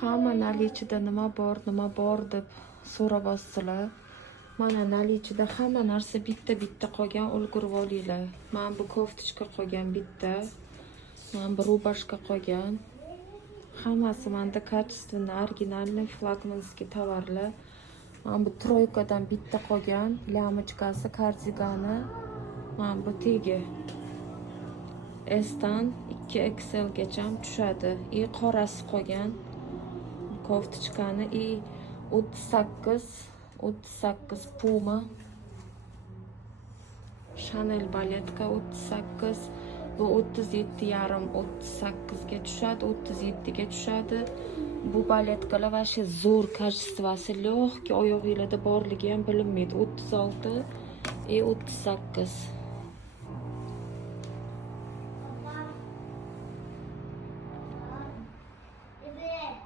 Hamma nalichida nima bor deb so'rab olsalar. Mana nalichida hamma narsa bitta qolgan, ulgurib olinglar. Mana bu koftichka qolgan bitta. Mana bu rubashka qolgan. Hammasi menda качественный, originalniy, flagmanskiy tovarlar. Mana bu troykadan bitta qolgan, lamочкасы, kardigani. Mana bu tegi. S'dan 2XL gacha tushadi. Qorasi qolgan. Koftichkani 38 Puma. Chanel baletka 38. Bu 37,5 38 ga tushadi, 37 ga tushadi. Bu baletkalar vashi zo'r kачествоsi, lёгкий, oyoqingizda borligi ham bilinmaydi. 36 38.